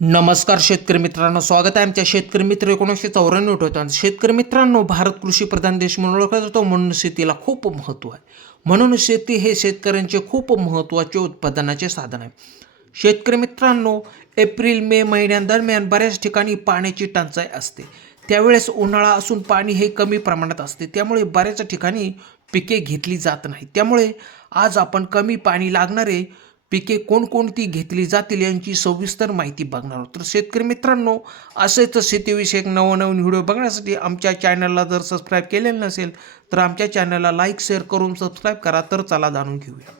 नमस्कार शेतकरी मित्रांनो, स्वागत आहे आमच्या शेतकरी मित्र 1994 होतात. शेतकरी मित्रांनो, भारत कृषीप्रधान देश म्हणून ओळखला जातो, म्हणून शेतीला खूप महत्त्व आहे. म्हणून शेती हे शेतकऱ्यांचे खूप महत्त्वाचे उत्पादनाचे साधन आहे. शेतकरी मित्रांनो, एप्रिल मे महिन्यांदरम्यान बऱ्याच ठिकाणी पाण्याची टंचाई असते. त्यावेळेस उन्हाळा असून पाणी हे कमी प्रमाणात असते, त्यामुळे बऱ्याच ठिकाणी पिके घेतली जात नाही. त्यामुळे आज आपण कमी पाणी लागणारे पिके कोणकोणती घेतली जातील यांची सविस्तर माहिती बघणार आहोत. तर शेतकरी मित्रांनो, असेच शेतीविषयक नवनवीन व्हिडिओ बघण्यासाठी आमच्या चॅनलला जर सबस्क्राईब केलेलं नसेल तर आमच्या चॅनलला लाईक शेअर करून सबस्क्राईब करा. तर चला जाणून घेऊया.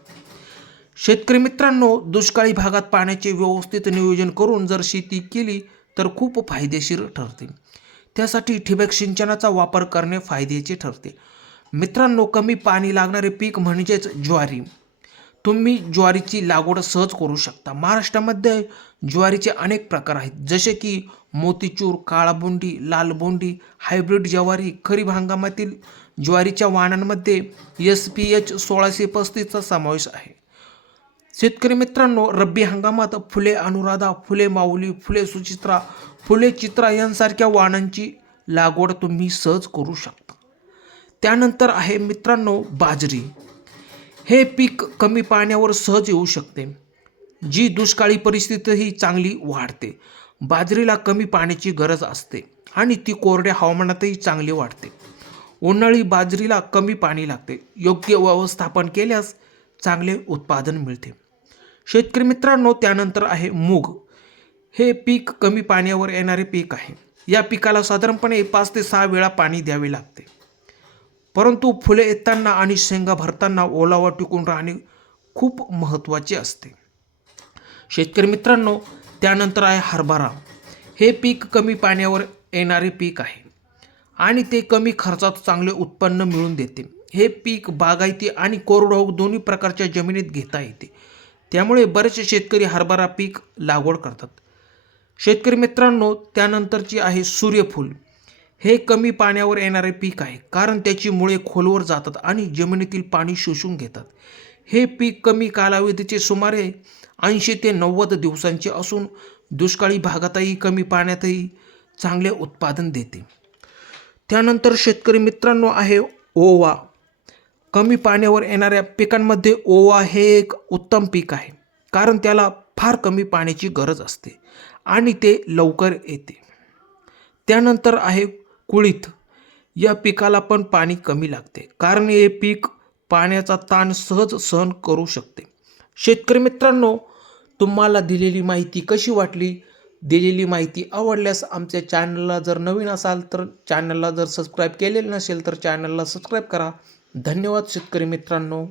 शेतकरी मित्रांनो, दुष्काळी भागात पाण्याचे व्यवस्थित नियोजन करून जर शेती केली तर खूप फायदेशीर ठरते. त्यासाठी ठिबक सिंचनाचा वापर करणे फायद्याचे ठरते. मित्रांनो, कमी पाणी लागणारे पीक म्हणजेच ज्वारी. तुम्ही ज्वारीची लागवड सहज करू शकता. महाराष्ट्रामध्ये ज्वारीचे अनेक प्रकार आहेत, जसे की मोतीचूर, काळाबोंडी, लालबोंडी, हायब्रिड ज्वारी. खरीप हंगामातील ज्वारीच्या वाणांमध्ये SPH 1635चा समावेश आहे. शेतकरी मित्रांनो, रब्बी हंगामात फुले अनुराधा, फुले माऊली, फुले सुचित्रा, फुले चित्रा यांसारख्या वाणांची लागवड तुम्ही सहज करू शकता. त्यानंतर आहे मित्रांनो बाजरी. हे पीक कमी पाण्यावर सहज येऊ शकते, जी दुष्काळी परिस्थितीतही चांगली वाढते. बाजरीला कमी पाण्याची गरज असते आणि ती कोरड्या हवामानातही चांगली वाढते. उन्हाळी बाजरीला कमी पाणी लागते. योग्य व्यवस्थापन केल्यास चांगले उत्पादन मिळते. शेतकरी मित्रांनो, त्यानंतर आहे मूग. हे पीक कमी पाण्यावर येणारे पीक आहे. या पिकाला साधारणपणे 5 ते 6 वेळा पाणी द्यावे लागते, परंतु फुले येताना आणि शेंगा भरताना ओलावा टिकून राहणे खूप महत्त्वाचे असते. शेतकरी मित्रांनो, त्यानंतर आहे हरभरा. हे पीक कमी पाण्यावर येणारे पीक आहे आणि ते कमी खर्चात चांगले उत्पन्न मिळवून देते. हे पीक बागायती आणि कोरडवाहू दोन्ही प्रकारच्या जमिनीत घेता येते, त्यामुळे बरेचसे शेतकरी हरभरा पीक लागवड करतात. शेतकरी मित्रांनो, त्यानंतरची आहे सूर्यफूल. हे कमी पाण्यावर येणारे पीक आहे, कारण त्याची मुळे खोलवर जातात आणि जमिनीतील पाणी शोषून घेतात. हे पीक कमी कालावधीचे सुमारे 80 ते 90 दिवसांचे असून दुष्काळी भागातही कमी पाण्यातही चांगले उत्पादन देते. त्यानंतर शेतकरी मित्रांनो आहे ओवा. कमी पाण्यावर येणाऱ्या पिकांमध्ये ओवा हे एक उत्तम पीक आहे, कारण त्याला फार कमी पाण्याची गरज असते आणि ते लवकर येते. त्यानंतर आहे कुळीथ. या पिकाला पण पाणी कमी लागते, कारण हे पीक पाण्याचा ताण सहज सहन करू शकते. शेतकरी मित्रांनो, तुम्हाला दिलेली माहिती कशी वाटली? दिलेली माहिती आवडल्यास आमच्या चॅनलला जर नवीन असाल तर चॅनलला जर सबस्क्राईब केलेलं नसेल तर चॅनलला सबस्क्राईब करा. धन्यवाद शेतकरी मित्रांनो.